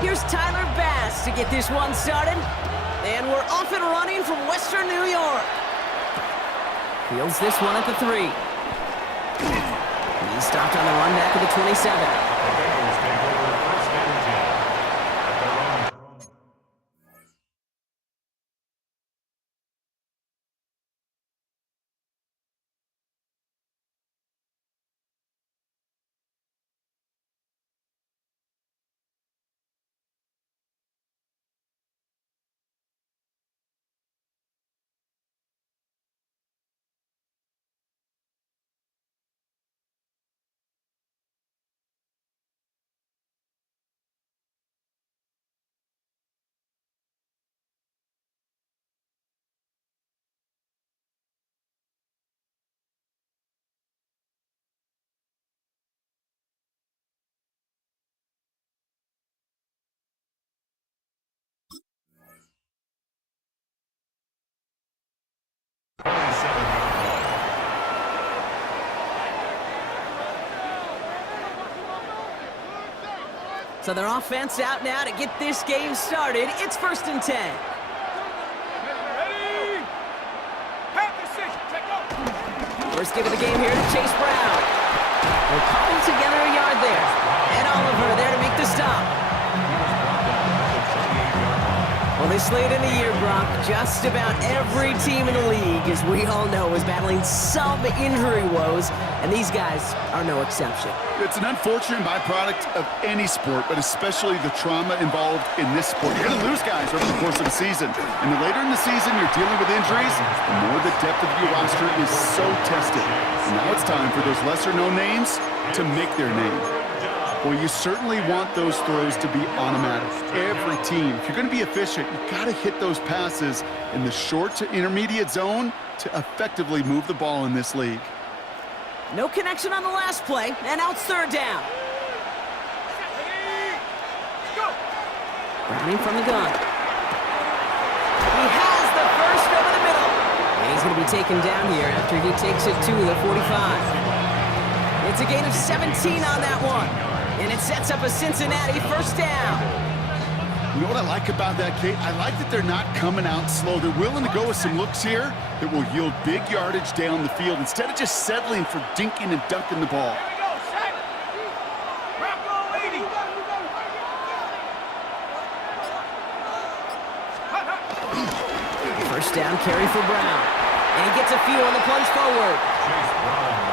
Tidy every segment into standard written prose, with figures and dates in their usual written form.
Here's Tyler Bass to get this one started. And we're off and running from Western New York. Fields this one at the 3. He stopped on the run back of the 27. So their offense out now to get this game started. It's 1st and 10. Ready? Half decision. Take off. First give of the game here to Chase Brown. They'll cobble together a yard there. And Oliver there to make the stop. Well, this late in the year, Brock, just about every team in the league, as we all know, is battling some injury woes, and these guys are no exception. It's an unfortunate byproduct of any sport, but especially the trauma involved in this sport. You're going to lose guys over the course of the season. And the later in the season you're dealing with injuries, the more the depth of your roster is so tested. And now it's time for those lesser-known names to make their name. Well, you certainly want those throws to be automatic. Every team, if you're going to be efficient, you've got to hit those passes in the short to intermediate zone to effectively move the ball in this league. No connection on the last play, and now it's 3rd down. Browning from the gun. He has the first over the middle. And he's going to be taken down here after he takes it to the 45. It's a gain of 17 on that one. And it sets up a Cincinnati 1st down. You know what I like about that, Kate? I like that they're not coming out slow. They're willing to go with some looks here that will yield big yardage down the field instead of just settling for dinking and dunking the ball. First down carry for Brown. And he gets a few on the plunge forward.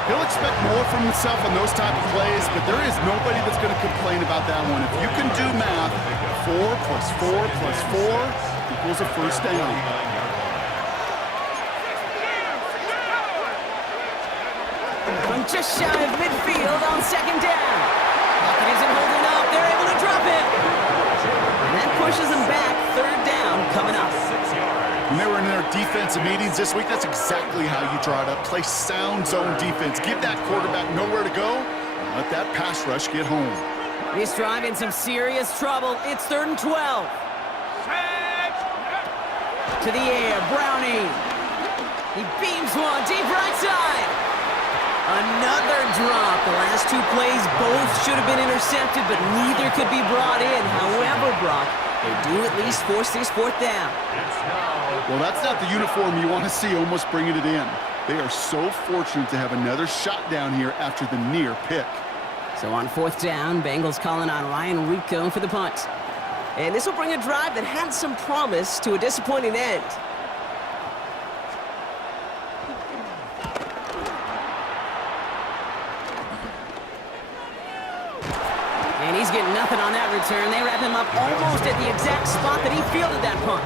He'll expect more from himself on those type of plays, but there is nobody that's going to complain about that one. If you can do math, 4 plus 4 plus 4 equals a 1st down. From just shy of midfield on 2nd down. Pocket isn't holding up. They're able to drop it. And that pushes them back. 3rd down coming up. When they were in their defensive meetings this week, that's exactly how you draw it up. Play sound zone defense. Give that quarterback nowhere to go. And let that pass rush get home. This drive in some serious trouble. It's 3rd and 12. To the air, Browning. He beams one deep right side. Another drop. The last 2 plays both should have been intercepted, but neither could be brought in. However, Brock, they do at least force this 4th down. Well, that's not the uniform you want to see almost bringing it in. They are so fortunate to have another shot down here after the near pick. So on 4th down, Bengals calling on Ryan Rico for the punt. And this will bring a drive that had some promise to a disappointing end. And he's getting nothing on that return. They wrap him up almost at the exact spot that he fielded that punt.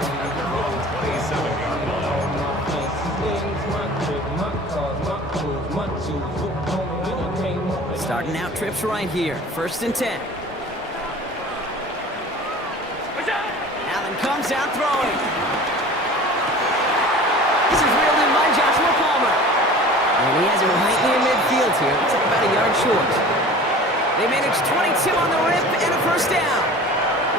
Starting out trips right here. 1st and 10. Allen comes out throwing. This is reeled in by Joshua Palmer. And he has it right near midfield here. It's about a yard short. They managed 22 on the rip and a 1st down.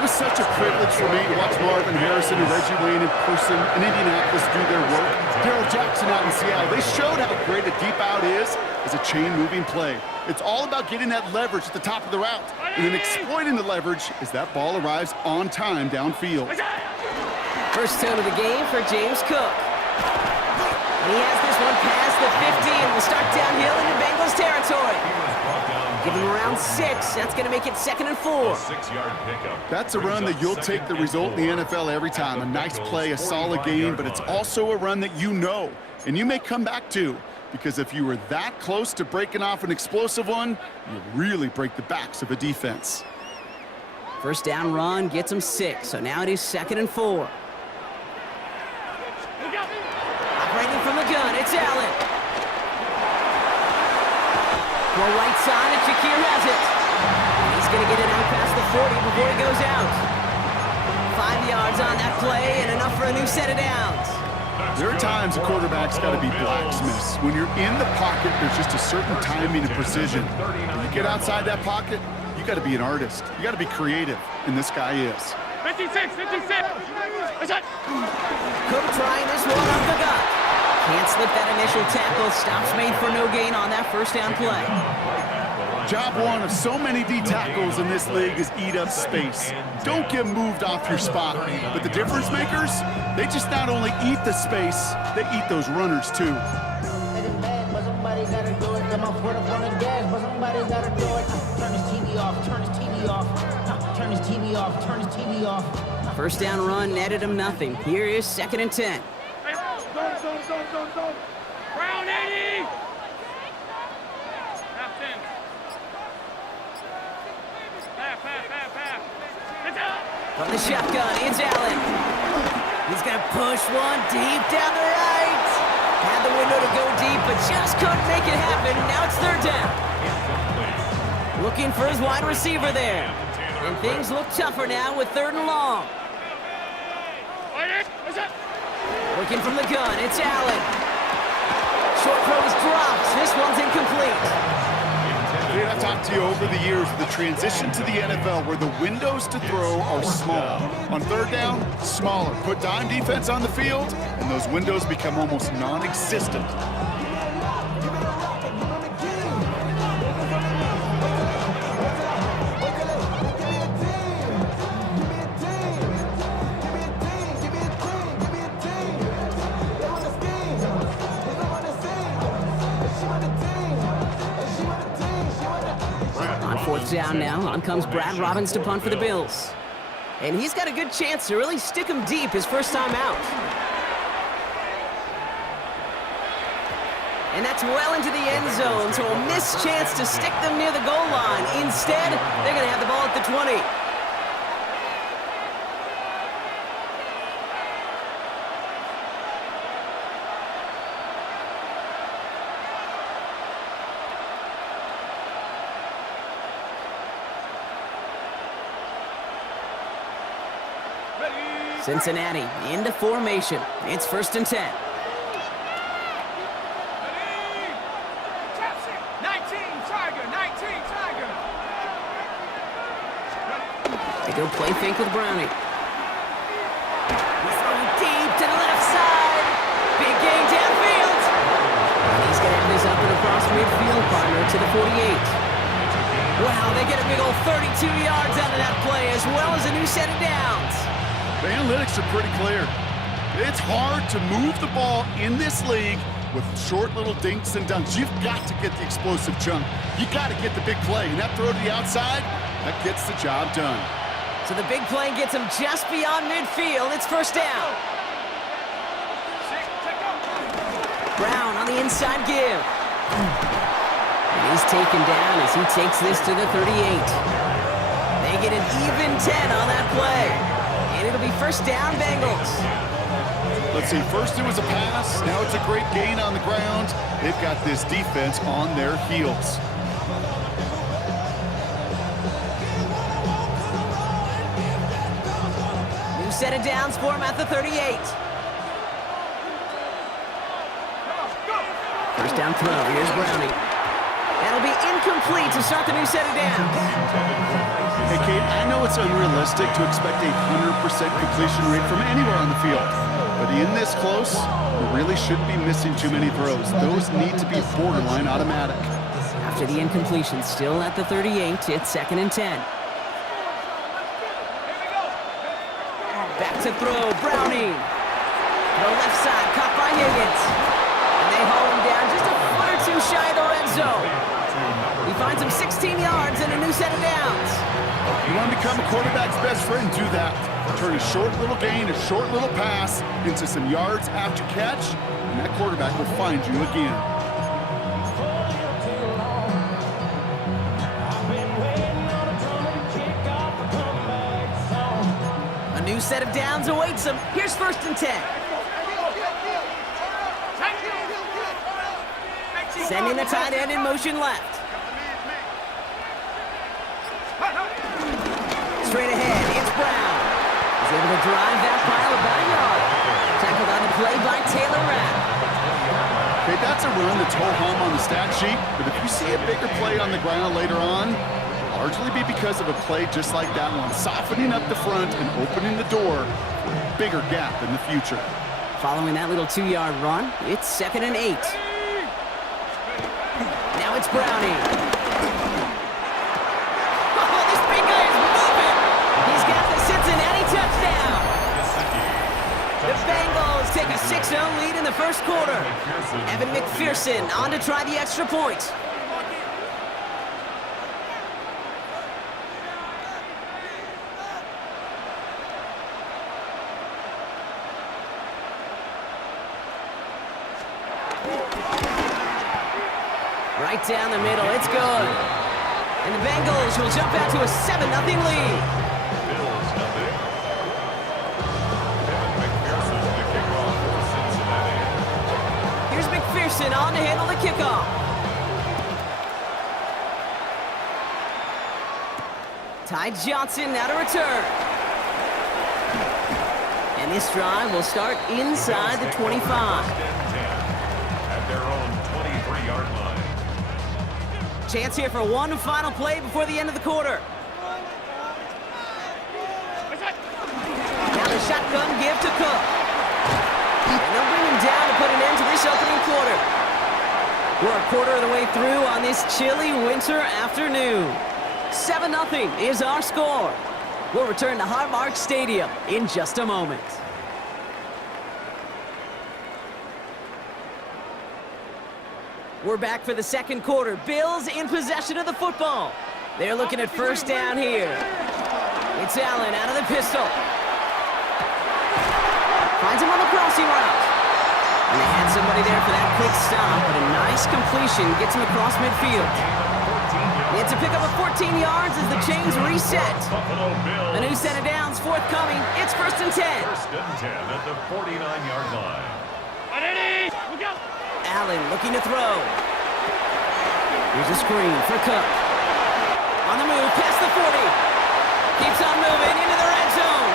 It was such a privilege for me to watch Marvin Harrison and Reggie Wayne in person in Indianapolis do their work. Darryl Jackson out in Seattle, they showed how great a deep out is as a chain-moving play. It's all about getting that leverage at the top of the route, and then exploiting the leverage as that ball arrives on time downfield. First tone of the game for James Cook. And he has this one past the 50 and will start downhill into Bengals territory. Give him around 6. That's going to make it 2nd and 4. That's a run that you'll take the result in the NFL every time. A nice play, a solid game, but it's also a run that you know, and you may come back to, because if you were that close to breaking off an explosive one, you really break the backs of a defense. First down run gets him 6, so now it is 2nd and 4. Operating from the gun, it's Allen. Throw right side, and Ejayr has it. He's going to get it out past the 40 before he goes out. 5 yards on that play, and enough for a new set of downs. There are times a quarterback's got to be blacksmiths. When you're in the pocket, there's just a certain timing and precision. When you get outside that pocket, you got to be an artist. You got to be creative, and this guy is. 56. Cook trying this one off the gut. Can't slip that initial tackle. Stops made for no gain on that first down play. Job one of so many D tackles in this league is eat up space. Don't get moved off your spot. But the difference makers, they just not only eat the space, they eat those runners too. Somebody gotta do it. Come on, put up on the gas, but somebody gotta do it. Turn his TV off, turn his TV off. Turn his TV off, turn his TV off. First down run netted him nothing. Here is 2nd and 10. Don't. Brown 80. From the shotgun, it's Allen. He's going to push one deep down the right. Had the window to go deep, but just couldn't make it happen. Now it's 3rd down. Looking for his wide receiver there. And things look tougher now with 3rd and long. Looking from the gun, it's Allen. Short throw is dropped. This one's incomplete. Dude, I've talked to you over the years, the transition to the NFL where the windows to throw are small. On 3rd down, smaller. Put dime defense on the field, and those windows become almost non-existent. On 4th down now, on comes Brad Robbins to punt for the Bills. And he's got a good chance to really stick him deep his first time out. And that's well into the end zone, so a missed chance to stick them near the goal line. Instead, they're going to have the ball at the 20. Cincinnati into formation. It's 1st and 10. 19 Tiger. They go play fake with Browning. He's throwing deep to the left side. Big gain downfield. And he's going to have this up and across midfield, partner to the 48. Wow, they get a big old 32 yards out of that play, as well as a new set of downs. The analytics are pretty clear. It's hard to move the ball in this league with short little dinks and dunks. You've got to get the explosive chunk. You got to get the big play. And that throw to the outside, that gets the job done. So the big play gets him just beyond midfield. It's 1st down. Brown on the inside give. And he's taken down as he takes this to the 38. They get an even 10 on that play. And it'll be 1st down, Bengals. Let's see, first it was a pass, now it's a great gain on the ground. They've got this defense on their heels. New set of downs for him at the 38. First down throw, here's Browning. That'll be incomplete to start the new set of downs. Hey, Kate, I know it's it's unrealistic to expect a 100% completion rate from anywhere on the field. But in this close, we really shouldn't be missing too many throws. Those need to be borderline automatic. After the incompletion, still at the 38, it's 2nd and 10. Back to throw, Browning. The left side, caught by Higgins. And they haul him down just a foot or two shy of the red zone. He finds him 16 yards and a new set of downs. You want to become a quarterback's best friend, do that. Turn a short little gain, a short little pass into some yards after catch, and that quarterback will find you again. A new set of downs awaits him. Here's 1st and 10. Sending the tight end in motion left. Straight ahead, it's Brown. He's able to drive that pile about a yard. Tackled on the play by Taylor Rapp. Okay, that's a run that's ho-hum on the stat sheet, but if you see a bigger play on the ground later on, largely be because of a play just like that one, softening up the front and opening the door for a bigger gap in the future. Following that little 2-yard run, it's 2nd and 8. Now it's Browning. Oh, this big guy is moving! He's got the Cincinnati touchdown! The Bengals take a 6-0 lead in the 1st quarter. McPherson on to try the extra point. Right down the middle, it's good. And the Bengals will jump out to a 7-0 lead. Here's McPherson on to handle the kickoff. Ty Johnson now to return. And this drive will start inside the 25. At their own 23-yard line. Chance here for one final play before the end of the quarter. Now the shotgun give to Cook. And they'll bring him down to put an end to this opening quarter. We're a quarter of the way through on this chilly winter afternoon. 7-0 is our score. We'll return to Highmark Stadium in just a moment. We're back for the 2nd quarter. Bills in possession of the football. They're looking at 1st down here. It's Allen out of the pistol. Finds him on the crossing route. And they had somebody there for that quick stop, but a nice completion gets him across midfield. It's a pickup of 14 yards as the chains reset. A new set of downs forthcoming. It's 1st and 10. 1st and 10 at the 49-yard line. Allen looking to throw. Here's a screen for Cook. On the move, past the 40. Keeps on moving into the red zone.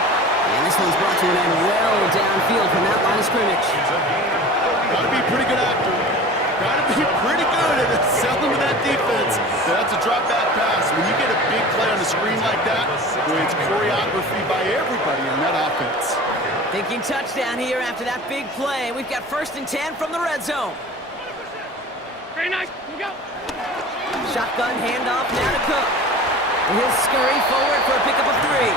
And this one's brought to an end well downfield from that line of scrimmage. Gotta be pretty good actor. Gotta be pretty good at selling to that defense. That's a drop back pass. When you get a big play on the screen like that, boy, it's choreography by everybody on that offense. Thinking touchdown here after that big play. We've got 1st and 10 from the red zone. Very nice. Go. Shotgun handoff now to Cook. And he'll scurry forward for a pickup of 3.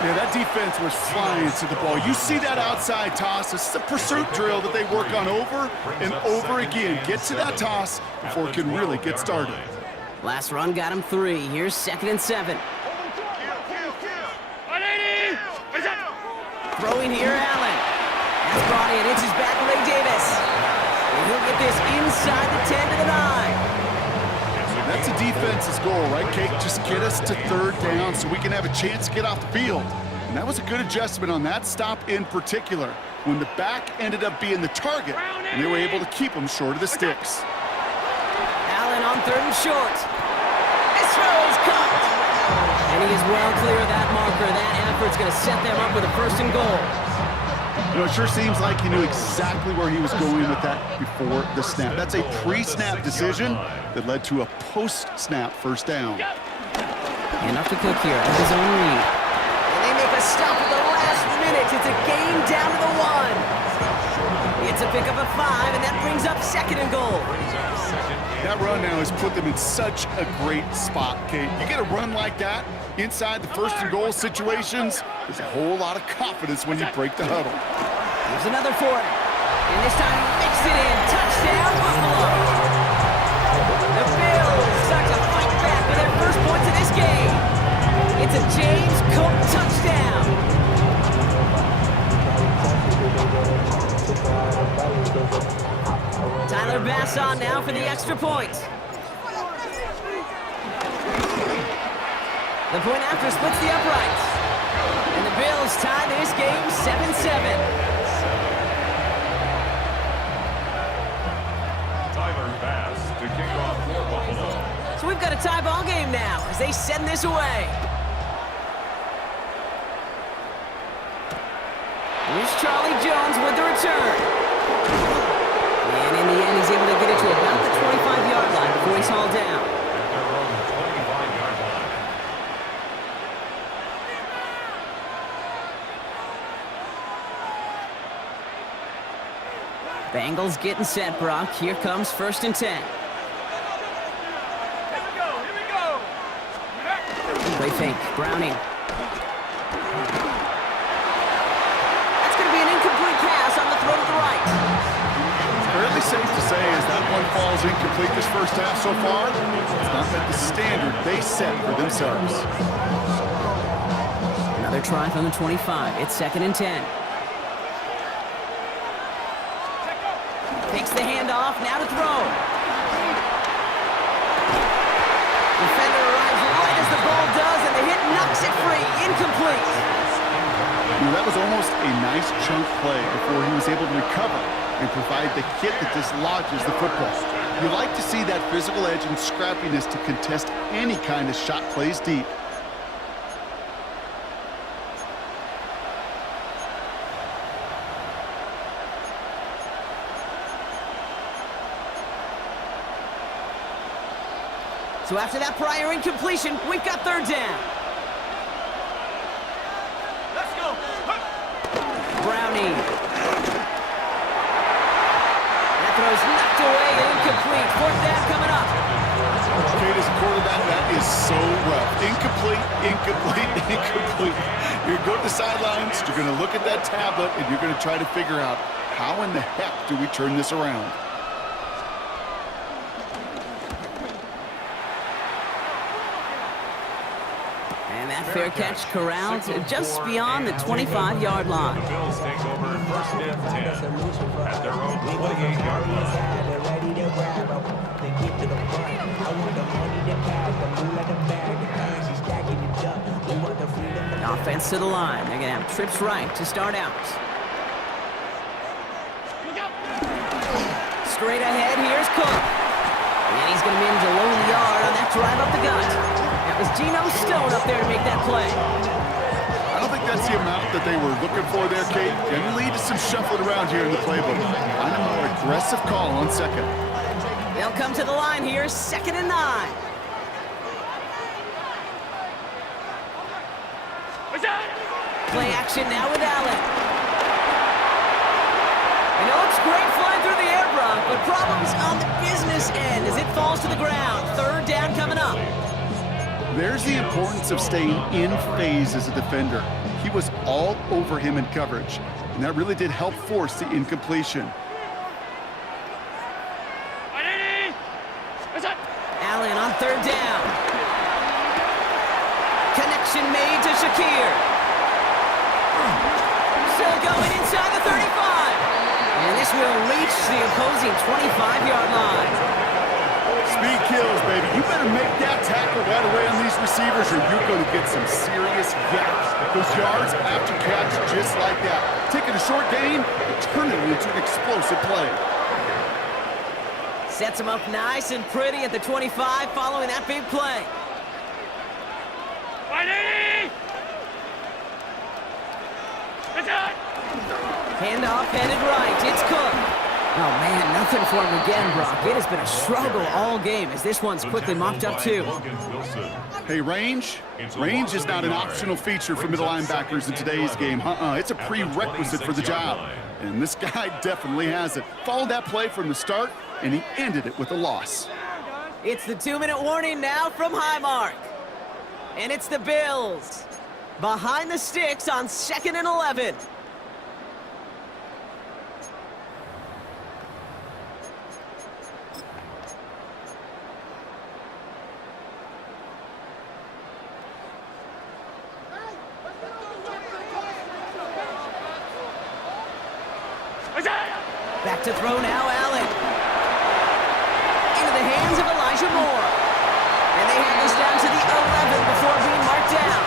Yeah, that defense was flying to the ball. You see that outside toss. This is a pursuit drill that they work on over and over again. Get to that toss before it can really get started. Last run got him 3. Here's 2nd and 7. Throwing here, Allen. That's brought in. Inches back, Ray Davis. And he'll get this inside the 10 to the 9. That's a defense's goal, right, Kate? Just get us to 3rd down so we can have a chance to get off the field. And that was a good adjustment on that stop in particular, when the back ended up being the target, and they were able to keep him short of the sticks. Allen on 3rd and short. This throw is caught. And he is well clear of that marker. That effort's going to set them up with a 1st and goal. You know, it sure seems like he knew exactly where he was going with that before the snap. That's a pre-snap decision that led to a post-snap 1st down. And Enough to Cook here at his own lead. And they make a stop at the last minute. It's a game down to the 1. It's a pickup of 5, and that brings up 2nd and goal. That run now has put them in such a great spot, Kate. You get a run like that inside the 1st and goal situations, there's a whole lot of confidence when you break the huddle. Here's another for him. And this time he mixed it in. Touchdown, Buffalo. The Bills start to fight back with their first points of this game. It's a James Cook touchdown. Tyler Bass on now for the extra point. The point after splits the uprights. And the Bills tie this game 7-7. Tyler Bass to kick off for Buffalo. So we've got a tie ball game now as they send this away. Here's Charlie Jones with the return. And in the end, he's able to get it to about the 25-yard line before he's hauled down. At their own 25-yard line. Bengals getting set, Brock. Here comes 1st and 10. Play fake. Browning. That's going to be an incomplete pass on the throw to the right. Fairly safe to say as that one falls incomplete this first half so far, it's not met the standard they set for themselves. Another try from the 25. It's 2nd and 10. Takes the handoff, now to throw. Defender arrives right as the ball does, and the hit knocks it free. Incomplete. That was almost a nice chunk play before he was able to recover and provide the hit that dislodges the football. You like to see that physical edge and scrappiness to contest any kind of shot plays deep. So after that prior incompletion, we've got 3rd down. Let's go. Brownie. That throw's knocked away and incomplete. 4th down coming up. Kate, as a quarterback, that is so rough. Incomplete, incomplete, incomplete. You're going to the sidelines, you're going to look at that tablet, and you're going to try to figure out how in the heck do we turn this around. And that fair catch corralled just beyond the 25-yard line. The Bills take over 1st and 10 at their own 28-yard line. Offense to the line. They're going to have trips right to start out. Straight ahead, here's Cook. And he's going to manage a low yard on that drive up the gut. That was Geno Stone up there to make that play. I don't think that's the amount that they were looking for there, Kate. Can lead to some shuffling around here in the playbook. Find a more aggressive call on 2nd. They'll come to the line here, 2nd and 9. Play action now with Allen. And it looks great flying through the air, Brock, but problems on the business end as it falls to the ground. 3rd down coming up. There's the importance of staying in phase as a defender. He was all over him in coverage, and that really did help force the incompletion. Allen on 3rd down. Connection made to Shakir. Still going inside the 35. And this will reach the opposing 25-yard line. Speed kills, baby. You better make that tackle right away on these receivers or you're going to get some serious gaps. Those yards after catch just like that. Taking a short gain and turning it into an explosive play. Sets him up nice and pretty at the 25 following that big play. Handoff headed right. It's Cook. Oh, man, nothing for him again, Brock. It has been a struggle all game as this one's quickly mopped up, too. Hey, range? Range is not an optional feature for middle linebackers in today's game. It's a prerequisite for the job. And this guy definitely has it. Followed that play from the start, and he ended it with a loss. It's the 2-minute warning now from Highmark. And it's the Bills behind the sticks on 2nd and 11. Back to throw now, Allen. Into the hands of Elijah Moore. And they hand this down to the 11 before being marked down.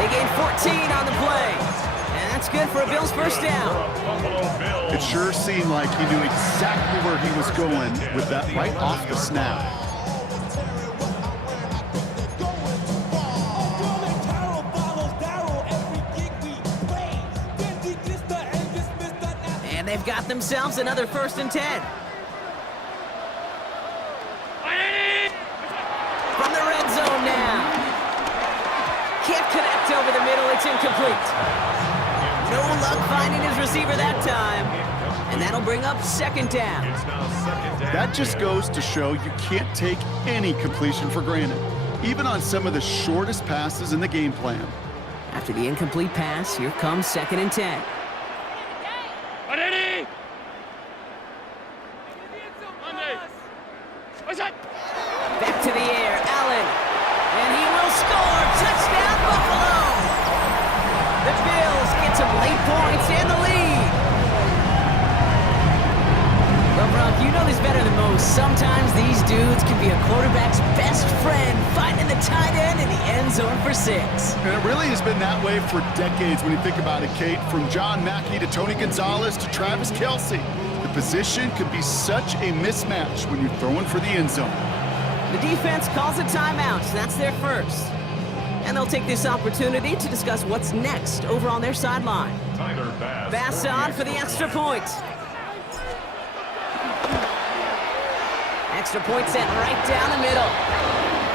They gain 14 on the play. And that's good for a Bills first down. It sure seemed like he knew exactly where he was going with that right off the snap. They've got themselves another 1st and 10. From the red zone now. Can't connect over the middle. It's incomplete. No luck finding his receiver that time. And that'll bring up 2nd down. That just goes to show you can't take any completion for granted, even on some of the shortest passes in the game plan. After the incomplete pass, here comes 2nd and 10. Back to the air, Allen. And he will score. Touchdown, Buffalo. The Bills get some late points and the lead. Well, Brock, you know this better than most. Sometimes these dudes can be a quarterback's best friend, finding the tight end in the end zone for 6. And it really has been that way for decades when you think about it, Kate. From John Mackey to Tony Gonzalez to Travis Kelce. The position could be such a mismatch when you're throwing for the end zone. The defense calls a timeout. That's their first. And they'll take this opportunity to discuss what's next over on their sideline. Bass on for the extra point. Extra point sent right down the middle.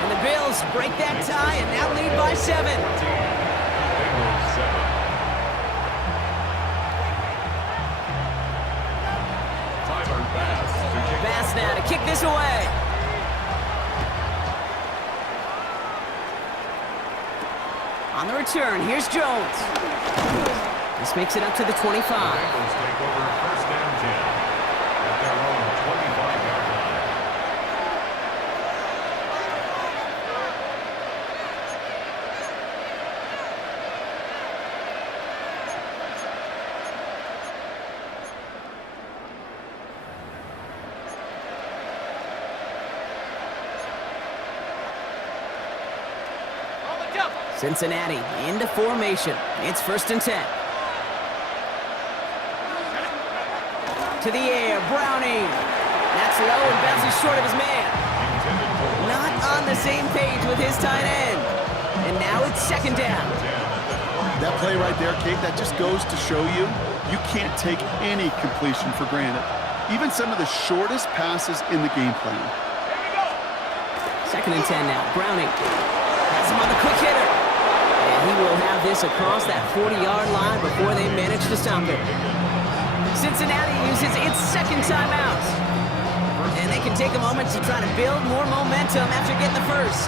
And the Bills break that tie and now lead by 7. Bass now to kick this away. On the return, here's Jones. This makes it up to the 25. Bengals take over 1st and 10 at their own 25-yard line. Cincinnati into formation. It's 1st and 10. To the air, Browning. That's low and bounces short of his man. Not on the same page with his tight end. And now it's 2nd down. That play right there, Kate, that just goes to show you, you can't take any completion for granted. Even some of the shortest passes in the game plan. 2nd and 10 now. Browning has him on the quick hitter. And he will have this across that 40-yard line before they manage to stop it. Cincinnati uses its 2nd timeout. And they can take a moment to try to build more momentum after getting the first.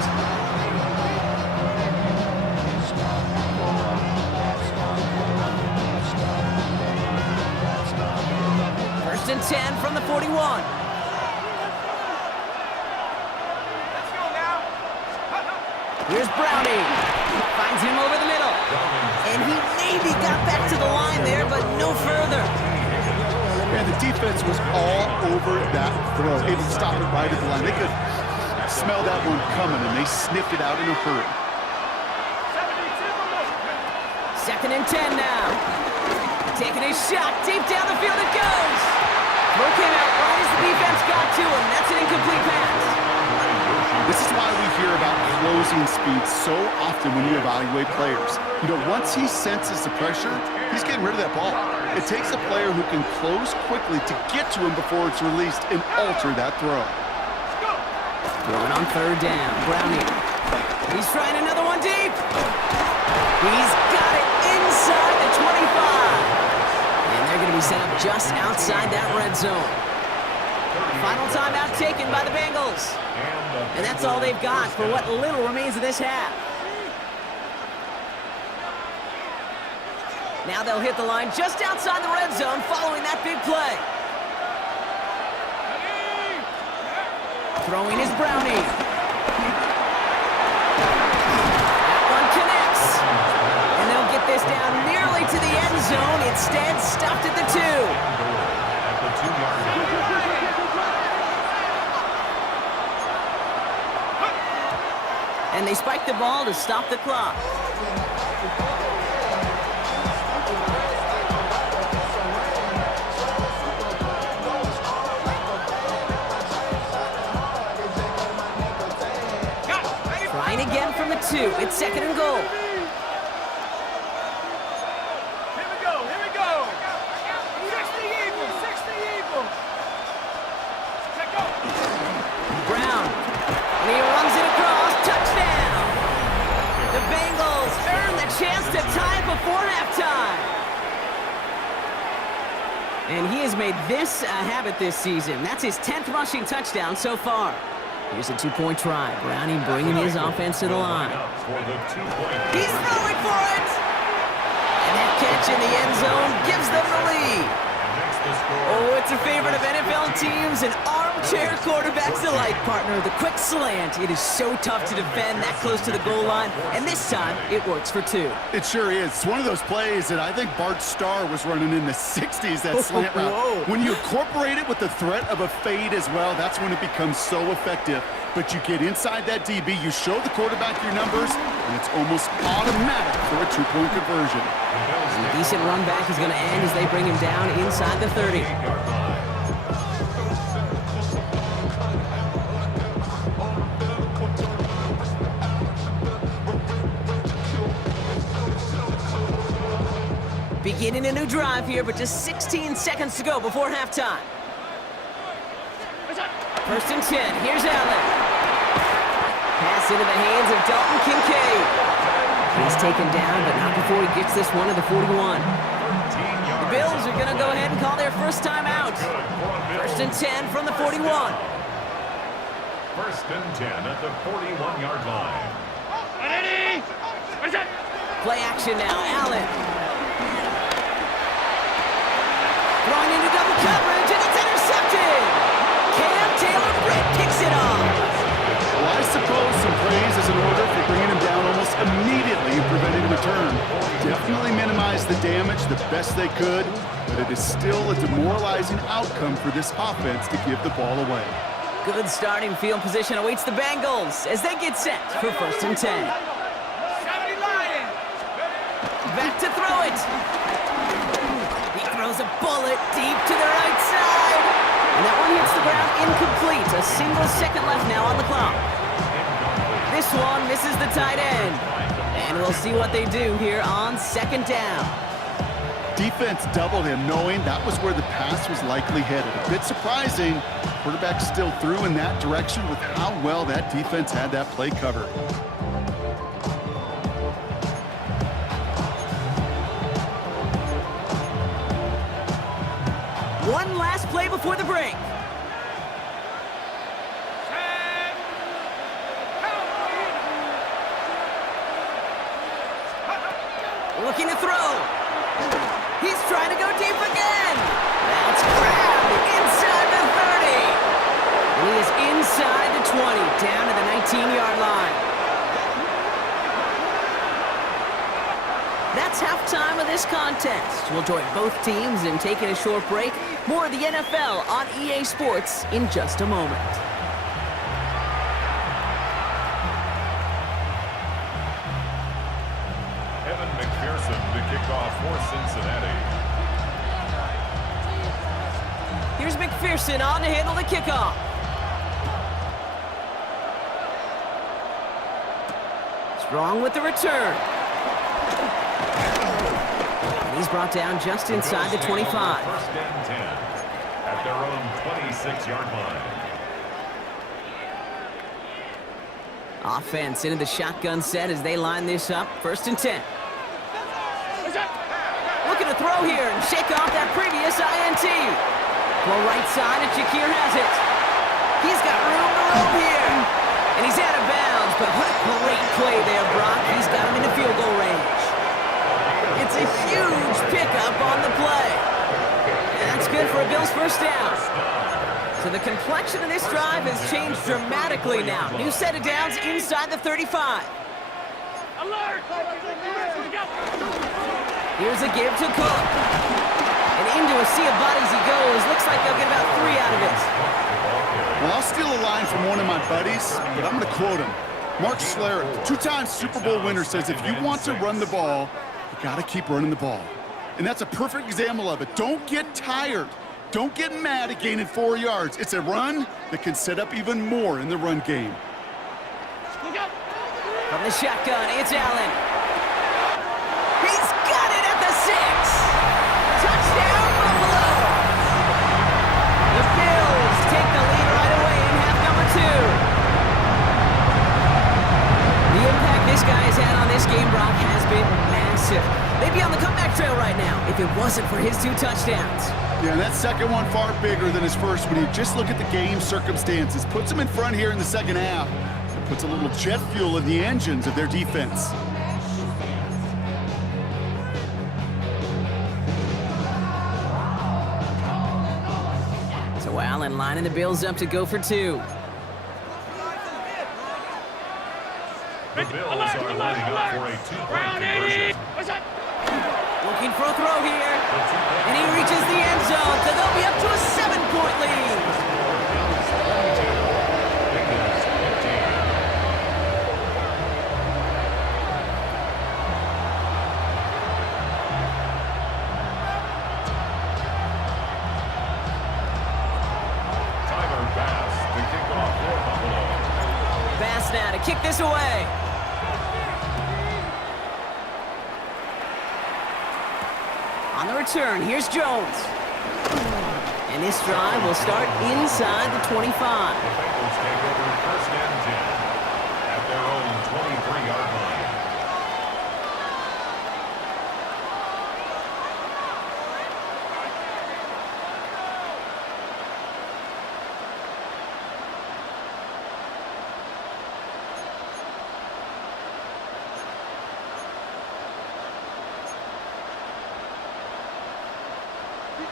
First and 10 from the 41. Here's Browning. Finds him over the middle. And he maybe got back to the line there, but no further. And the defense was all over that throw, able to stop it right at the line. They could smell that one coming, and they sniffed it out in a hurry. 2nd and 10 now. Taking a shot. Deep down the field it goes. Throw came out right as the defense got to him. That's an incomplete pass. This is why we hear about closing speed so often when you evaluate players. You know, once he senses the pressure, he's getting rid of that ball. It takes a player who can close quickly to get to him before it's released and alter that throw. Throwing on third down, Browning. He's trying another one deep. He's got it inside the 25. And they're going to be set up just outside that red zone. Final timeout taken by the Bengals. And that's all they've got for what little remains of this half. Now they'll hit the line just outside the red zone following that big play. Throwing is Browning. That one connects. And they'll get this down nearly to the end zone. Instead, stopped at the 2. At the 2-yard line. And they spike the ball to stop the clock. Trying again from the 2. It's 2nd and goal. Here we go, here we go. 60 Eagles, 60 Eagles. Let go. Brown. And he runs it across. Touchdown. The Bengals earn the chance to tie it before halftime. And he has made this a habit this season. That's his 10th rushing touchdown so far. Here's a 2-point try. Browning bringing his offense to the line. He's throwing for it! And that catch in the end zone gives them the lead. Oh, it's a favorite of NFL teams and armchair quarterbacks alike, partner. The quick slant. It is so tough to defend that close to the goal line, and this time it works for 2. It sure is. It's one of those plays that I think Bart Starr was running in the 60s, that slant route. Whoa. When you incorporate it with the threat of a fade as well, that's when it becomes so effective. But you get inside that DB, you show the quarterback your numbers, and it's almost automatic for a 2-point conversion. And a decent run back is going to end as they bring him down inside the 30. Beginning a new drive here, but just 16 seconds to go before halftime. 1st and 10. Here's Allen. Pass into the hands of Dalton Kincaid. He's taken down, but not before he gets this one to the 41. The Bills are going to go ahead and call their first time out. 1st and 10 from the 41. 1st and 10 at the 41-yard line. Ready? What is that? Play action now, Allen. Throwing into double coverage, and it's intercepted. Cam Taylor-Britt picks it off. Well, I suppose some praise is in order for bringing him down almost immediately and preventing a return. Definitely minimized the damage the best they could, but it is still a demoralizing outcome for this offense to give the ball away. Good starting field position awaits the Bengals as they get set for 1st and 10. 70 Lions. Back to throw it. He throws a bullet deep to the right side. And that one hits the ground incomplete. A single second left now on the clock. This one misses the tight end. And we'll see what they do here on 2nd down. Defense doubled him, knowing that was where the pass was likely headed. A bit surprising. Quarterback still threw in that direction with how well that defense had that play covered. One last play before the break. Looking to throw. He's trying to go deep again. That's grabbed inside the 30. And he is inside the 20, down to the 19-yard line. That's halftime of this contest. We'll join both teams in taking a short break. More of the NFL on EA Sports in just a moment. McPherson to kick off for Cincinnati. Here's McPherson on to handle the kickoff. Strong with the return. And he's brought down just inside the 25. First and 10 at their own 26-yard line. Offense into the shotgun set as they line this up. First and 10. Looking to throw here and shake off that previous INT. Well, right side, and Ejayr has it. He's got room to roam here. And he's out of bounds, but what a great play there, Brock. He's got him into field goal range. It's a huge pickup on the play. And that's good for a Bills first down. So the complexion of this drive has changed dramatically now. New set of downs inside the 35. Alert! Here's a give to Cook. And into a sea of bodies he goes. Looks like they'll get about 3 out of it. Well, I'll steal a line from one of my buddies, but I'm going to quote him. Mark Schlereth, 2-time Super Bowl winner, says if you want to run the ball, you got to keep running the ball. And that's a perfect example of it. Don't get tired. Don't get mad at gaining 4 yards. It's a run that can set up even more in the run game. From the shotgun, it's Allen. He's got it at the 6. Touchdown, Buffalo. The Bills take the lead right away in half number 2. The impact this guy has had on this game, Brock, has been massive. They'd be on the comeback trail right now if it wasn't for his 2 touchdowns. Yeah, and that second one far bigger than his first when you just look at the game circumstances. Puts them in front here in the second half. It puts a little jet fuel in the engines of their defense. So Allen lining the Bills up to go for 2. The Bills are lining up for a 2-point conversion. Looking for a throw here. And he reaches the end zone, so they'll be up to a 7-point lead. Tyler Bass to kick off for Buffalo. Bass now to kick this away. On the return, here's Jones. And this drive will start inside the 25. The Bengals take over first and 10 at their own 23-yard line.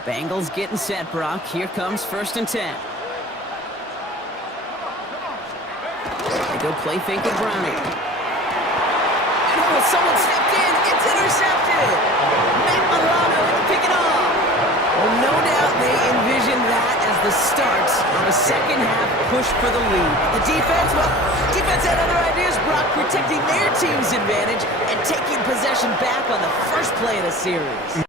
Bengals getting set, Brock. Here comes first and 10. They go play fake with Browning. And oh, someone stepped in. It's intercepted. Matt Milano to pick it off. Well, no doubt they envisioned that as the start of a second half push for the lead. The defense had other ideas, Brock, protecting their team's advantage and taking possession back on the first play of the series.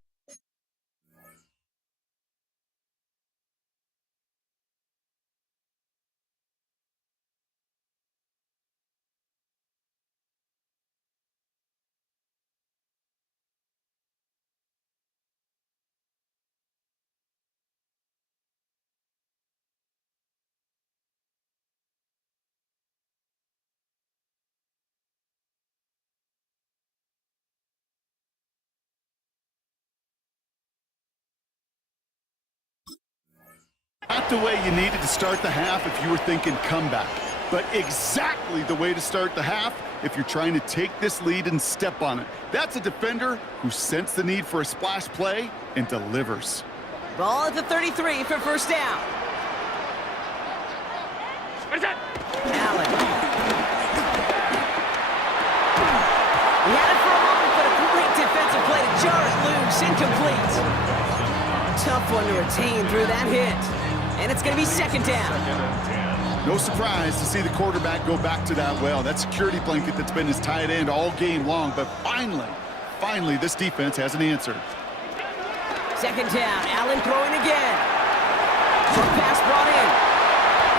Not the way you needed to start the half if you were thinking comeback, but exactly the way to start the half if you're trying to take this lead and step on it. That's a defender who sensed the need for a splash play and delivers. Ball at the 33 for first down. Allen. He had it for a moment, but a great defensive play to jar it loose. Incomplete. Tough one to retain through that hit. And it's going to be second down. No surprise to see the quarterback go back to that well. That security blanket that's been his tight end all game long, but finally, this defense has an answer. Second down, Allen throwing again. Short pass brought in.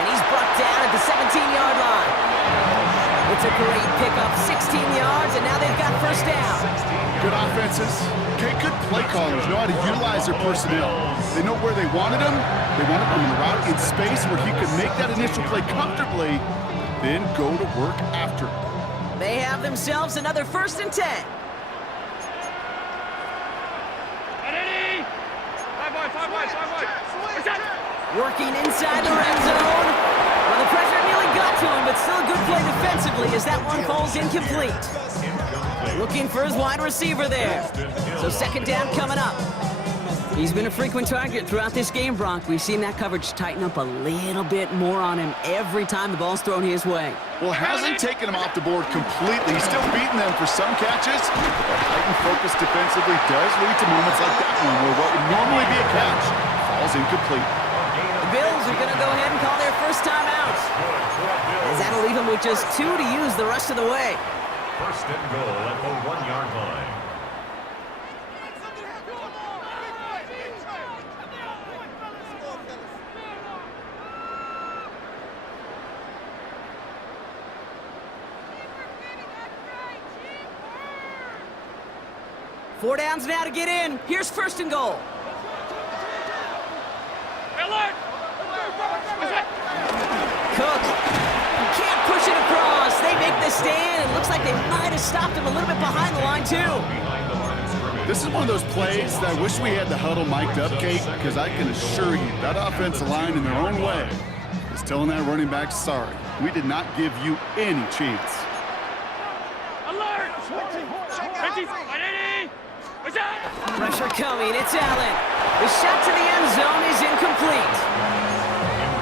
And he's brought down at the 17-yard line. It's a great pickup, 16 yards, and now they've got first down. Good offenses. Okay, good play callers know how to utilize their personnel. They know where they wanted him. They wanted him in the route in space where he could make that initial play comfortably, then go to work after. They have themselves another 1st and 10. Working inside the red zone. Well, the pressure nearly got to him, but still a good play defensively as that one falls incomplete. Looking for his wide receiver there. So 2nd down coming up. He's been a frequent target throughout this game, Brock. We've seen that coverage tighten up a little bit more on him every time the ball's thrown his way. Well, hasn't taken him off the board completely. He's still beating them for some catches. But heightened focus defensively does lead to moments like that one where what would normally be a catch falls incomplete. The Bills are going to go ahead and call their first time out. As that'll leave them with just 2 to use the rest of the way. 1st and goal at the 1-yard line. Four downs now to get in. Here's 1st and goal. Cook can't push it across. They make the stand. It looks like they might have stopped him a little bit behind the line, too. This is one of those plays that I wish we had the huddle mic'd up, Kate, because I can assure you that offensive line in their own way is telling that running back, sorry, we did not give you any chance. Pressure coming. It's Allen. The shot to the end zone is incomplete.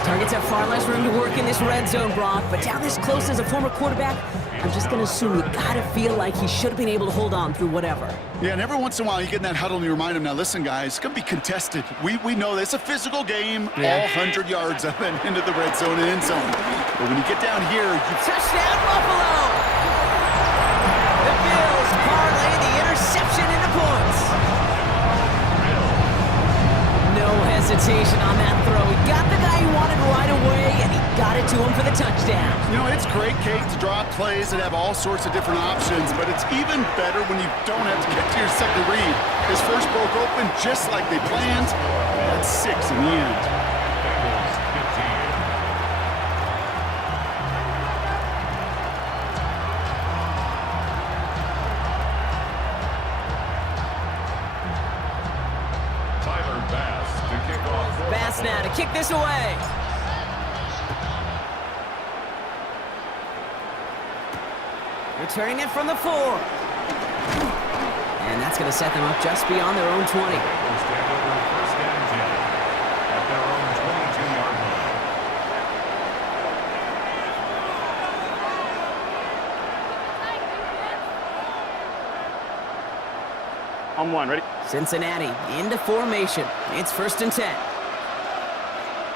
Targets have far less room to work in this red zone, Brock, but down this close as a former quarterback, I'm just going to assume you got to feel like he should have been able to hold on through whatever. Yeah, and every once in a while you get in that huddle and you remind him, now listen, guys, it's going to be contested. We know this. It's a physical game, all 100 yards up and into the red zone and end zone. But when you get down here, Touchdown, Buffalo! The Bills parlay the interception into points. No hesitation on that throw. He got the guy he wanted right away, and he got it to him for the touchdown. You know, it's great, Kate, to draw up plays that have all sorts of different options, but it's even better when you don't have to get to your second read. His first broke open just like they planned. That's 6 in the end. Bengals 15. Bass now to kick this away. Returning it from the 4. And that's going to set them up just beyond their own 20. Stand over 1st and 10 at their own 22-yard line. On 1, ready? Cincinnati into formation. It's 1st and 10.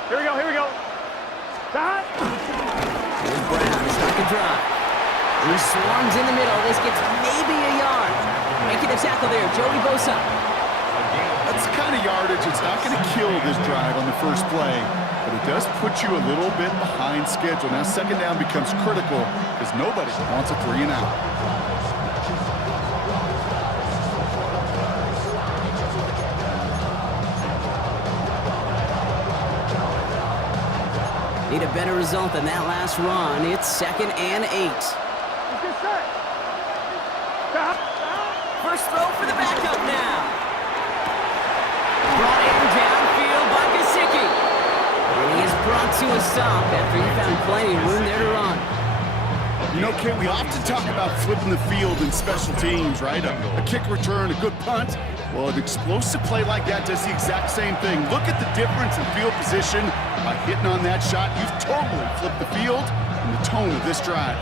Here we go, here we go. Shot! Here's Brown to start the drive. He swarms in the middle. This gets maybe a yard. Making a tackle there, Joey Bosa. That's the kind of yardage it's not going to kill this drive on the first play, but it does put you a little bit behind schedule. Now 2nd down becomes critical because nobody wants a 3 and out. Need a better result than that last run. It's 2nd and 8. First throw for the backup now. Brought in downfield by Gesicki. And he is brought to a stop after he found plenty of room there to run. You know, Kate, we often talk about flipping the field in special teams, right? A kick return, a good punt. Well, an explosive play like that does the exact same thing. Look at the difference in field position. By hitting on that shot, you've totally flipped the field and the tone of this drive.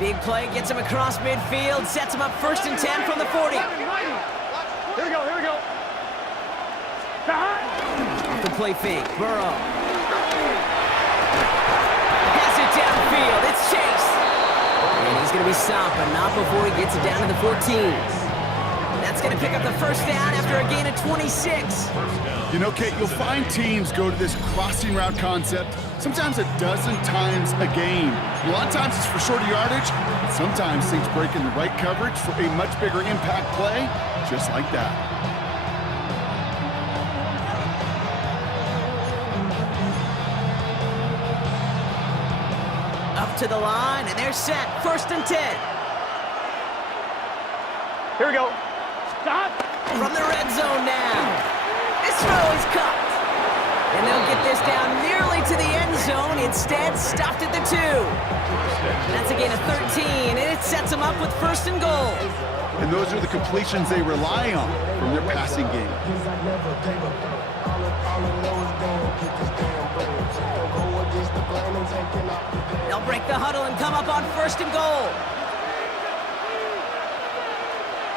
Big play gets him across midfield, sets him up 1st and 10 from the 40. Here we go, here we go. Shot! The play fake, Burrow. Pass it downfield, it's Chase. And he's going to be stopped, but not before he gets it down to the 14. That's going to pick up the first down after a gain of 26. You know, Kate, you'll find teams go to this crossing route concept sometimes a dozen times a game. A lot of times it's for shorter yardage. Sometimes things break in the right coverage for a much bigger impact play, just like that. Up to the line, and they're set. 1st and 10. Here we go. Stop. From the red zone now. This throw is caught. And they'll get this down nearly to the end zone. Instead, stopped at the 2. That's a gain of 13, and it sets them up with 1st and goal. And those are the completions they rely on from their passing game. They'll break the huddle and come up on 1st and goal.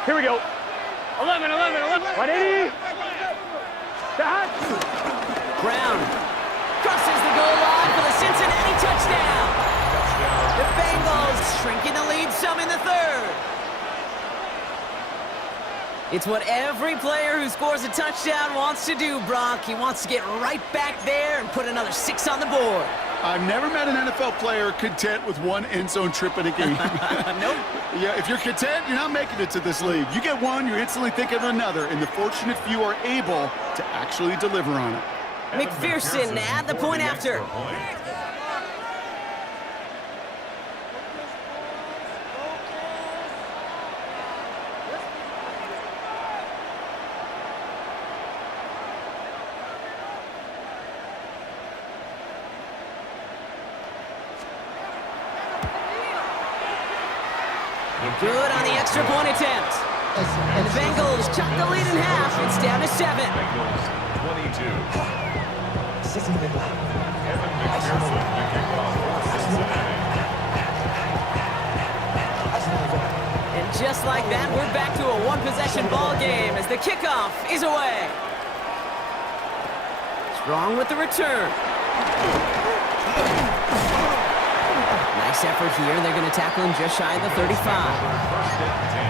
Here we go. 11. 180. Stop. Brown crosses the goal line for the Cincinnati touchdown. The Bengals shrinking the lead some in the 3rd. It's what every player who scores a touchdown wants to do, Brock. He wants to get right back there and put another 6 on the board. I've never met an NFL player content with one end zone trip in a game. Nope. Yeah, if you're content, you're not making it to this league. You get one, you're instantly thinking of another, and the fortunate few are able to actually deliver on it. McPherson at the point after. Good on the extra point attempt. And the Bengals chuck the lead in half. It's down to 7. Bengals 22. McPherson to kick off for Cincinnati. And just like that, we're back to a one-possession ball game as the kickoff is away. Strong with the return. Nice effort here. They're going to tackle him just shy of the 35. 1st and 10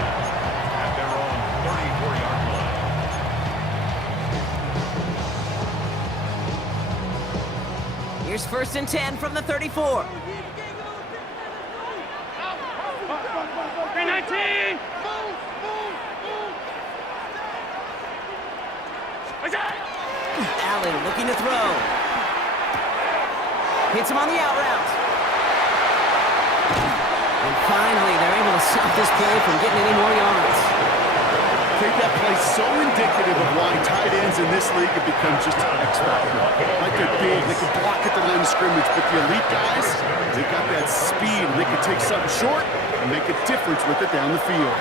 at their own 34-yard line. Here's 1st and 10 from the 34. 319. Allen looking to throw. Hits him on the out route. And finally, they're able to stop this play from getting any more yards. I think that play so indicative of why tight ends in this league have become just an X factor. Like they're big, they can block at the line of scrimmage, but the elite guys, they've got that speed, and they can take something short and make a difference with it down the field.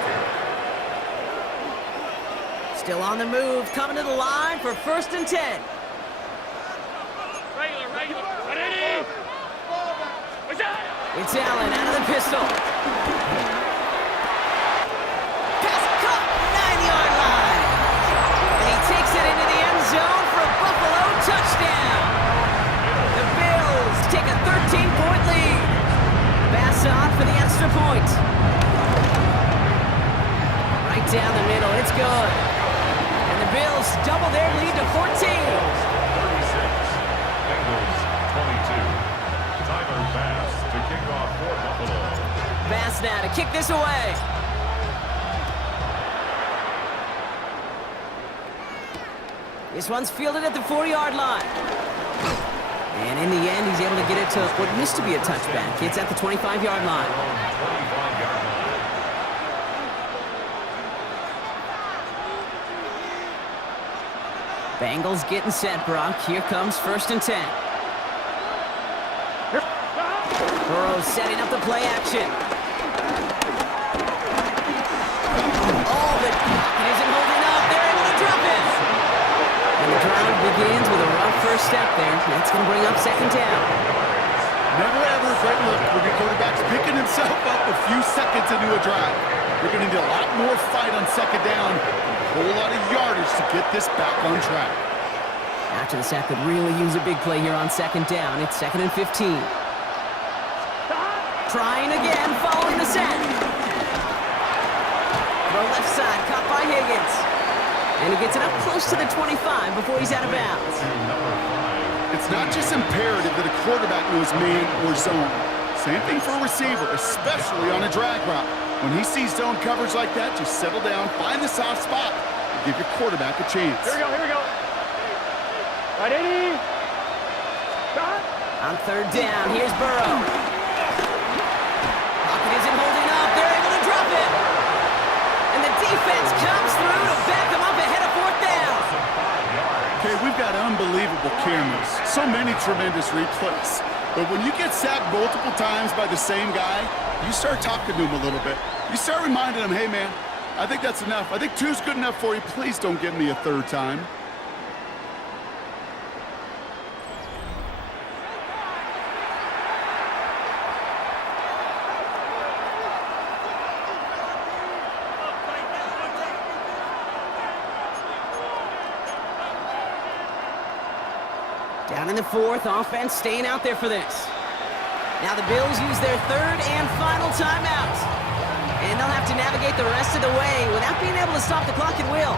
Still on the move, coming to the line for 1st and 10. Regular. 180. It's Allen out of the pistol. Pass caught, 9-yard line. And he takes it into the end zone for a Buffalo touchdown. The Bills take a 13-point lead. Pass on for the extra point. Right down the middle, it's good. And the Bills double their lead to 14. 36. Bengals 22. Tyler Bass to kick off for Buffalo. Bass now to kick this away. This one's fielded at the 4-yard line. And in the end, he's able to get it to what used to be a touchback. It's at the 25-yard line. 25-yard line. Bengals getting set, Brock. Here comes 1st and 10. Burrow setting up the play action. Oh, but it isn't holding up. They're able to drop it. And the drive begins with a rough first step there. That's going to bring up 2nd down. Never ever a great look when your quarterback's picking himself up a few seconds into a drive. They're going to need a lot more fight on 2nd down. A whole lot of yardage to get this back on track. After the sack could really use a big play here on 2nd down. It's 2nd and 15. Trying again, following the sack. Throw left side, caught by Higgins. And he gets it up close to the 25 before he's out of bounds. It's not just imperative that a quarterback knows man or zone. Same thing for a receiver, especially on a drag route. When he sees zone coverage like that, just settle down, find the soft spot, and give your quarterback a chance. Here we go. Right, 80. Got. On third down, here's Burrow. Pocket isn't holding up. They're able to drop it. And the defense comes through to back them up ahead of fourth down. Okay, we've got unbelievable cameras. So many tremendous replays. But when you get sacked multiple times by the same guy, you start talking to him a little bit. You start reminding him, hey, man, I think that's enough. I think 2's good enough for you. Please don't give me a third time. Down in the fourth, offense staying out there for this. Now the Bills use their third and final timeout. And they'll have to navigate the rest of the way without being able to stop the clock at will.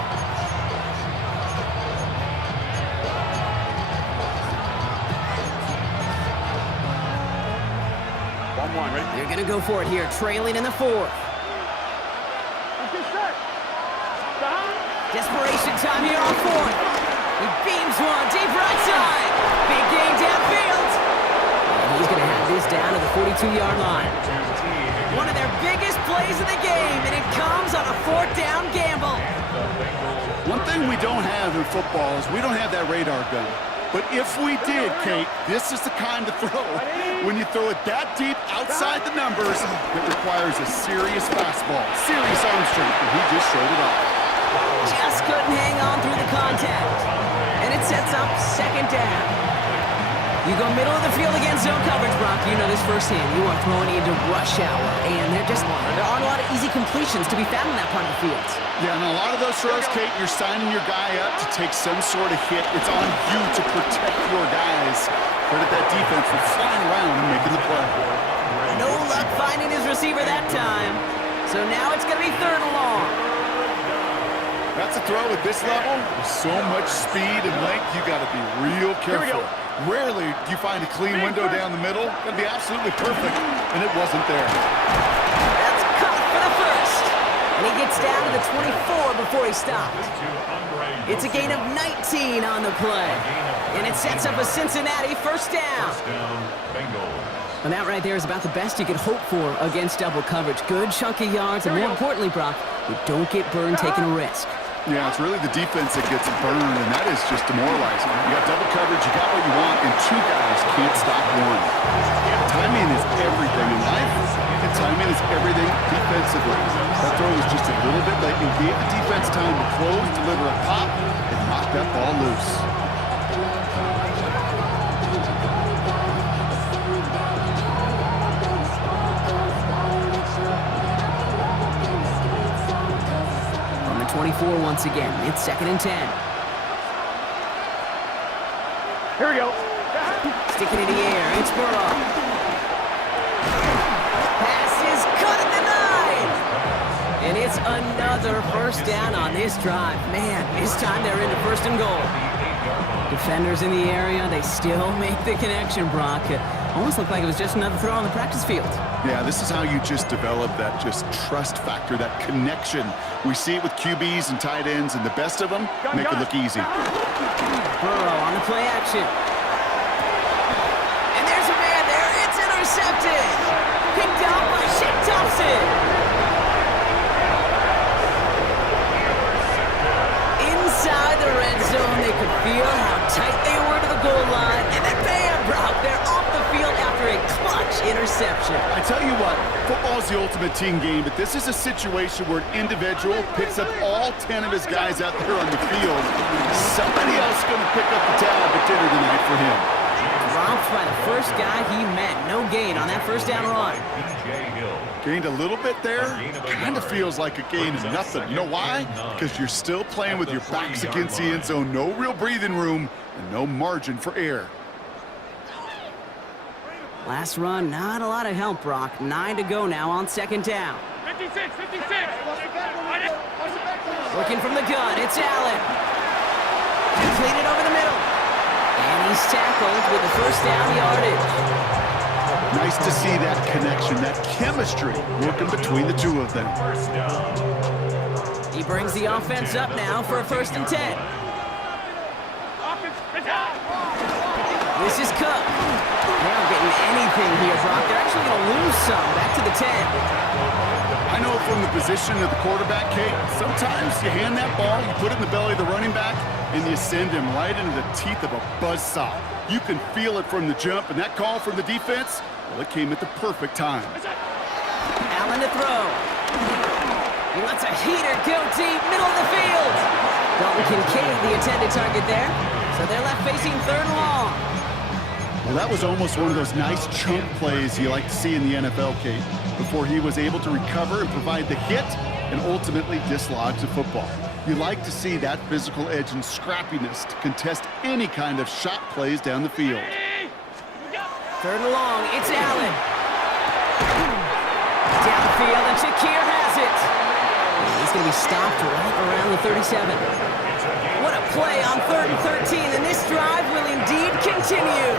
They're going to go for it here, trailing in the fourth. Desperation time here on fourth. He beams one deep right side. Big gain downfield. And he's going to have this down to the 42-yard line. One of their biggest plays of the game, and it comes on a fourth down gamble. One thing we don't have in football is we don't have that radar gun. But if we did, Kate, this is the kind of throw. When you throw it that deep outside the numbers, it requires a serious fastball, serious arm strength, and he just showed it off. Just couldn't hang on through the contact. And it sets up second down. You go middle of the field against zone coverage, Brock. You know this firsthand. You are throwing into rush hour, and there aren't a lot of easy completions to be found in that part of the field. Yeah, and a lot of those throws, Kate, you're signing your guy up to take some sort of hit. It's on you to protect your guys. Credit that defense for flying around and making the play. No luck finding his receiver that time. So now it's going to be third and long. That's a throw at this level. With so much speed and length, you got to be real careful. Rarely do you find a clean window down the middle. That'd be absolutely perfect, and it wasn't there. That's caught for the first. And he gets down to the 24 before he stopped. It's a gain of 19 on the play. And it sets up a Cincinnati first down. And that right there is about the best you could hope for against double coverage. Good chunky yards, and more importantly, Brock, you don't get burned taking a risk. Yeah, it's really the defense that gets burned, and that is just demoralizing. You got double coverage, you got what you want, and 2 guys can't stop one. Timing is everything in life, and timing is everything defensively. That throw was just a little bit late. You gave the defense time to close, deliver a pop, and knock that ball loose. On the 24 once again, it's 2nd and 10. Here we go. Sticking in the air, it's Burrow. Pass is cut at the 9. And it's another first down on this drive. Man, this time they're into 1st and goal. Defenders in the area, they still make the connection, Brock. It almost looked like it was just another throw on the practice field. Yeah, this is how you just develop that just trust factor, that connection. We see it with QBs and tight ends, and the best of them make it look easy. Burrow on the play action. And there's a man there. It's intercepted. Picked up by Shane Thompson. Inside the red zone, they could feel how tight they were to the goal line. And then bam, Brock, they're off the field after a clutch interception. I tell you what, football's the ultimate team game, but this is a situation where an individual picks up all 10 of his guys out there on the field. Somebody else is going to pick up the tab at dinner tonight for him. Dropped by the first guy he met. No gain on that first down run. Gained a little bit there. Kind of feels like a gain of nothing. You know why? Because you're still playing with your backs against the end zone. No real breathing room and no margin for error. Last run, not a lot of help, Brock. 9 to go now on second down. 56, 56. Working from the gun, it's Allen. Completed over the middle. And he's tackled with the first down yardage. Nice to see that connection, that chemistry working between the two of them. First down. He brings the offense up now for a 1st and 10. This is Cook. They're not getting anything here, Brock. They're actually going to lose some. Back to the 10. I know from the position of the quarterback, Kate, sometimes you hand that ball, you put it in the belly of the running back, and you send him right into the teeth of a buzzsaw. You can feel it from the jump, and that call from the defense, well, it came at the perfect time. Allen to throw. He lets a heater go deep, middle of the field. Dalton Kincaid, the intended target there. So they're left facing 3rd and long. Well, that was almost one of those nice chunk plays you like to see in the NFL, Kate, before he was able to recover and provide the hit and ultimately dislodge the football. You like to see that physical edge and scrappiness to contest any kind of shot plays down the field. 3rd and long, it's Allen. Downfield, and Shakir has it. He's going to be stopped right around the 37. What a play on 3rd and 13, and this drive will indeed continue.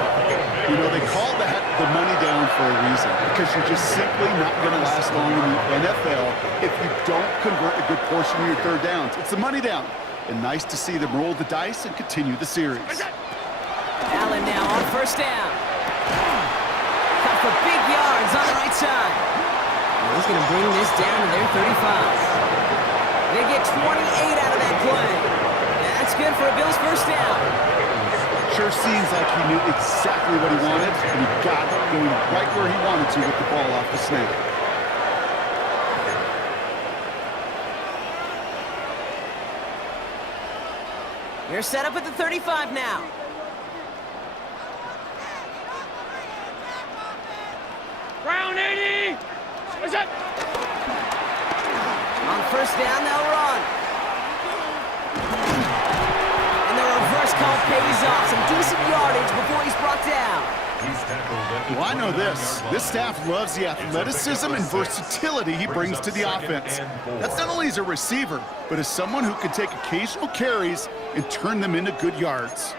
You know, they call that the money down for a reason, because you're just simply not going to last long in the NFL if you don't convert a good portion of your 3rd downs. It's the money down, and nice to see them roll the dice and continue the series. Allen now on 1st down. Cut for big yards on the right side. He's going to bring this down to their 35. They get 28 out of that play. That's good for a Bills 1st down. Sure seems like he knew exactly what he wanted, and he got it going right where he wanted to with the ball off the snap. You're set up at the 35 now. Brown 80. What's that? On 1st down, they'll run. And the reverse call pays off. Some decent yardage before he's brought down. He's tackled at the Well, I know 29-yard this. line. This staff loves the athleticism and versatility he brings to the offense. That's not only as a receiver, but as someone who can take occasional carries and turn them into good yards.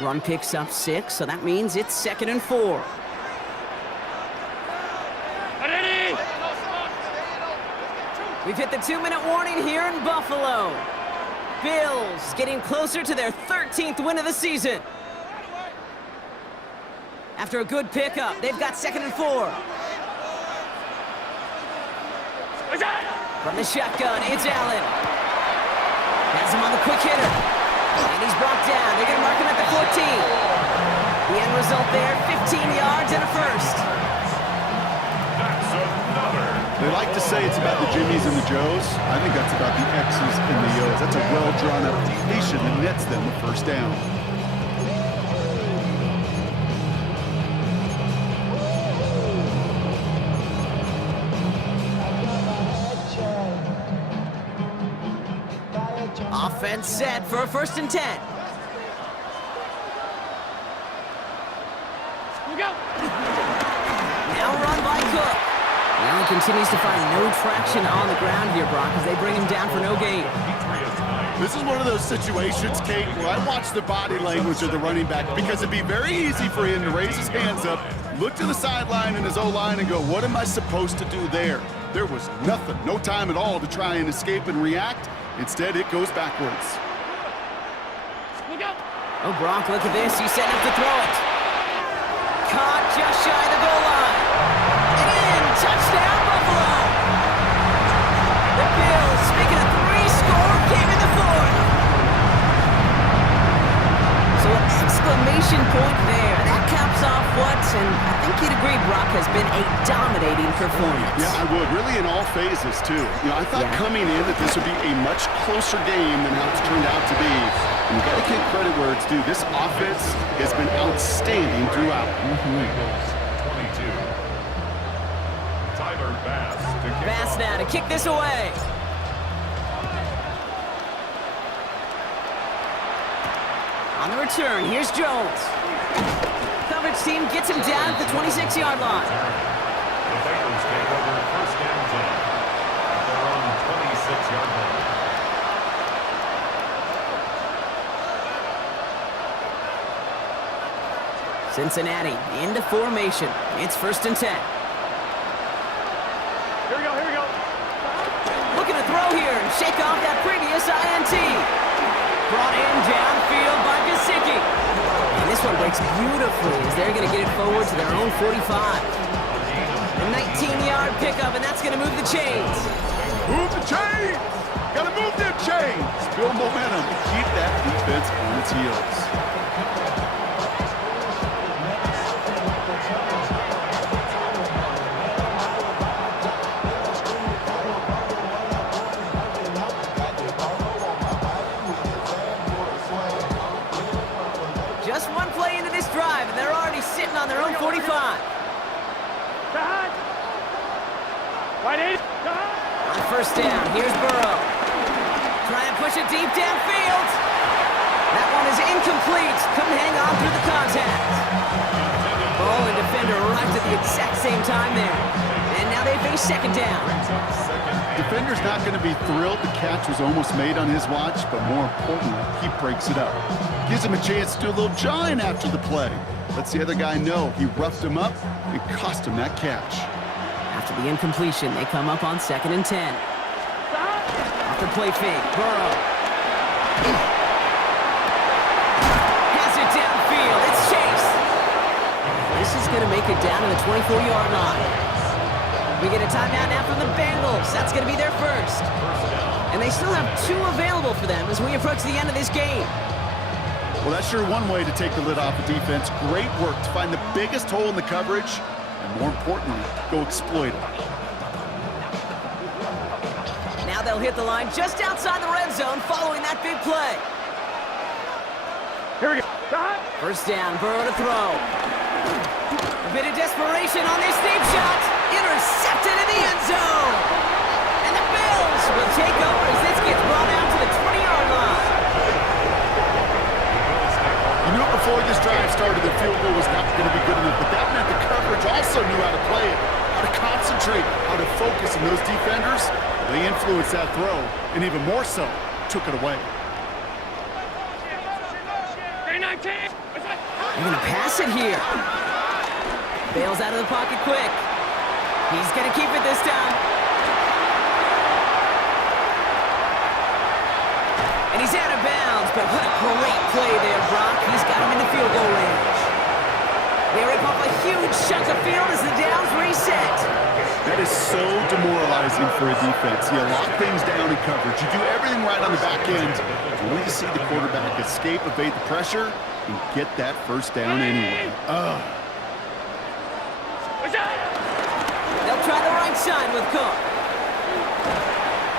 Run picks up 6, so that means it's 2nd and 4. We've hit the 2-minute warning here in Buffalo. Bills getting closer to their 13th win of the season. After a good pickup, they've got 2nd and 4. From the shotgun, it's Allen. Has him on the quick hitter. And he's brought down. They're going to mark him at the 14. The end result there, 15 yards and a 1st. That's another. They like to say it's about the Jimmies and the Joes. I think that's about the X's and the O's. That's a well-drawn application that nets them the 1st down. Offense set for a 1st and 10. Now run by Cook. Now he continues to find no traction on the ground here, Brock, as they bring him down for no gain. This is one of those situations, Kate, where I watch the body language of the running back, because it'd be very easy for him to raise his hands up, look to the sideline and his O-line and go, what am I supposed to do there? There was nothing, no time at all to try and escape and react. Instead, it goes backwards. Oh, Brock, look at this. He's setting up to throw it. Caught just shy of the goal line. And in. Touchdown, Buffalo. The Bills making a 3-score game in the 4th. So an exclamation point there. That caps off what, and I think you'd agree, Brock, has been a dominating performance. Yeah, I would. Really in all phases, too. You know, I thought coming in that this would be a much closer game than how it's turned out to be. And you got to give credit where it's due. This offense has been outstanding throughout. Bengals 22. Tyler Bass to kick Bass off. now to kick this away. On On the return, here's Jones. Coverage team gets him down at the 26-yard line. The Bengals take over first down 10 at their own 26-yard line. Cincinnati into formation. It's 1st and 10. Here we go, here we go. Looking to throw here and shake off that previous INT. Brought in downfield by Gesicki. And this one breaks beautifully as they're going to get it forward to their own 45. A 19-yard pickup, and that's going to move the chains. Move the chains! Gotta move them chains! Build momentum. Keep that defense on its heels. Just one play into this drive, and they're already sitting on their own 45. Behind. Right in. Behind. On 1st down, here's Burrow. Trying to push it deep downfield. That one is incomplete. Couldn't hang on through the contact. Ball and defender arrived at the exact same time there. And now they face 2nd down. Defender's not going to be thrilled the catch was almost made on his watch, but more importantly, he breaks it up. Gives him a chance to do a little jawing after the play. Lets the other guy know he roughed him up and cost him that catch. After the incompletion, they come up on 2nd and 10. Off the play fake, Burrow. Has it downfield, it's Chase. This is going to make it down to the 24-yard line. We get a timeout now from the Bengals. That's going to be their first. And they still have 2 available for them as we approach the end of this game. Well, that's sure one way to take the lid off the defense. Great work to find the biggest hole in the coverage, and more importantly, go exploit it. Now they'll hit the line just outside the red zone following that big play. Here we go. Behind. 1st down, Burrow to throw. A bit of desperation on this deep shot. Intercepted in the end zone. And the Bills will take over as this gets brought out to the 20-yard line. You knew before this drive started the field goal was not going to be good enough, but that meant the coverage also knew how to play it, how to concentrate, how to focus, and those defenders, they influenced that throw, and even more so, took it away. They're going to pass it here. Bails out of the pocket quick. He's going to keep it this time. And he's out of bounds, but what a great play there, Brock. He's got him in the field goal range. They rip off a huge chunk of field as the downs reset. That is so demoralizing for a defense. You lock things down in coverage. You do everything right on the back end, only to see the quarterback escape, evade the pressure, and get that 1st down anyway. They'll try the right side with Cook.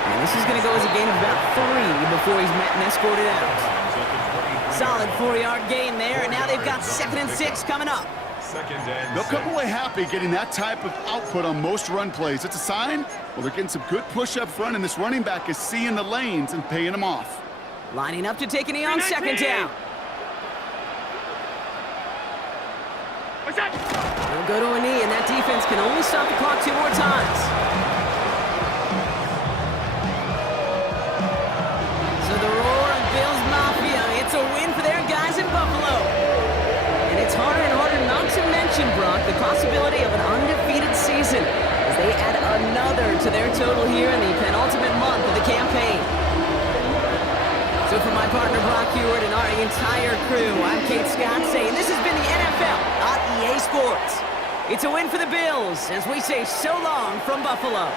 And this is going to go as a gain of about 3 before he's met and escorted out. Solid 4-yard gain there, and now they've got 2nd and 6 coming up. They'll come away happy getting that type of output on most run plays. It's a sign, well, they're getting some good push up front, and this running back is seeing the lanes and paying them off. Lining up to take a knee on 2nd down. They'll go to a knee, and that defense can only stop the clock 2 more times. So the roar of Bills Mafia, it's a win for their guys in Buffalo. And it's harder and harder not to mention, Brock, the possibility of an undefeated season as they add another to their total here in the penultimate month of the campaign. So for my partner Brock Hewitt and our entire crew, I'm Kate Scott saying this has been the NFL on EA Sports. It's a win for the Bills as we say so long from Buffalo.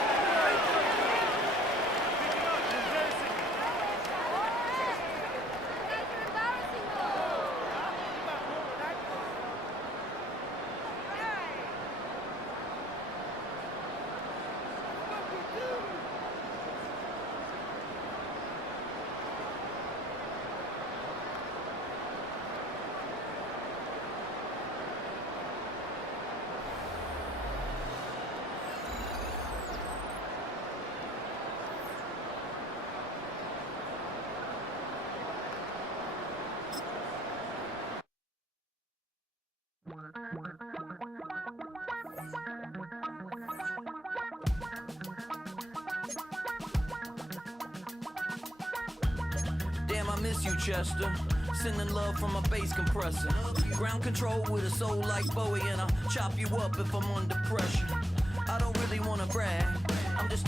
Damn, I miss you, Chester. Sending love from a bass compressor. Ground control with a soul like Bowie, and I'll chop you up if I'm under pressure. I don't really wanna brag, I'm just